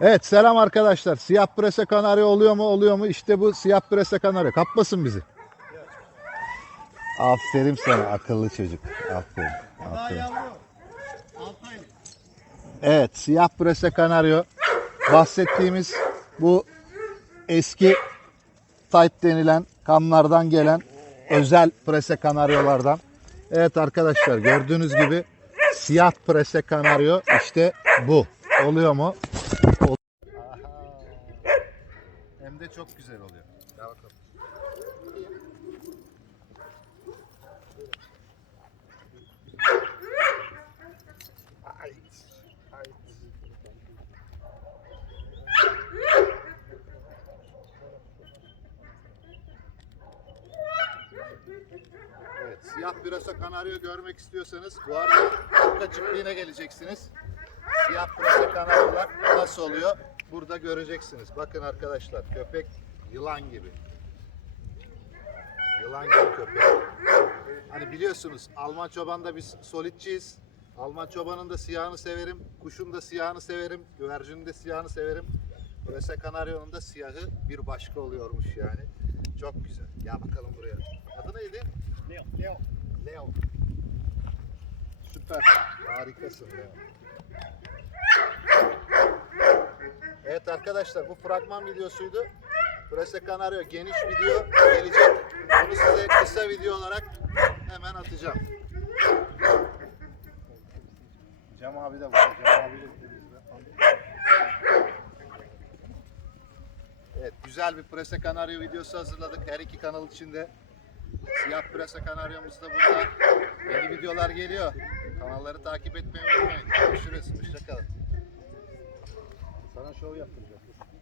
Evet selam arkadaşlar. Siyah prese kanarya oluyor mu oluyor mu? İşte bu siyah prese kanarya. Kapmasın bizi. Aferin sana akıllı çocuk. Aferin. Aferin. yavru. 6 aylık. Evet siyah prese kanaryo. Bahsettiğimiz bu eski type denilen kamlardan gelen özel prese kanaryolardan. Evet arkadaşlar gördüğünüz gibi siyah prese kanaryo işte bu. Oluyor mu? Hem de çok güzel oluyor. Gel bakalım. Evet, siyah pırasa kanaryo görmek istiyorsanız bu arada Halka çiftliğine geleceksiniz. Siyah pırasa kanaryolar nasıl oluyor? Burada göreceksiniz. Bakın arkadaşlar köpek yılan gibi. Yılan gibi köpek. Hani biliyorsunuz Alman çobanda biz solidçiyiz. Alman çobanın da siyahını severim. Kuşun da siyahını severim. Güvercinin de siyahını severim. Pırasa kanaryonun da siyahı bir başka oluyormuş yani. Çok güzel. Ya bakalım buraya. Adı neydi? Leo. Leo. Leo. Süper. Harikasın Leo. Evet arkadaşlar bu fragman videosuydu. Prese Kanaryo geniş video gelecek. Bunu size kısa video olarak hemen atacağım. Cem abi de var. Cem abi de Evet güzel bir Prese Kanaryo videosu hazırladık her iki kanal içinde. Siyah Prese Kanaryomuz da burada. Yeni videolar geliyor. Kanalları takip etmeyi unutmayın. Görüşürüz. Hoşçakalın. show yaptıracaklar.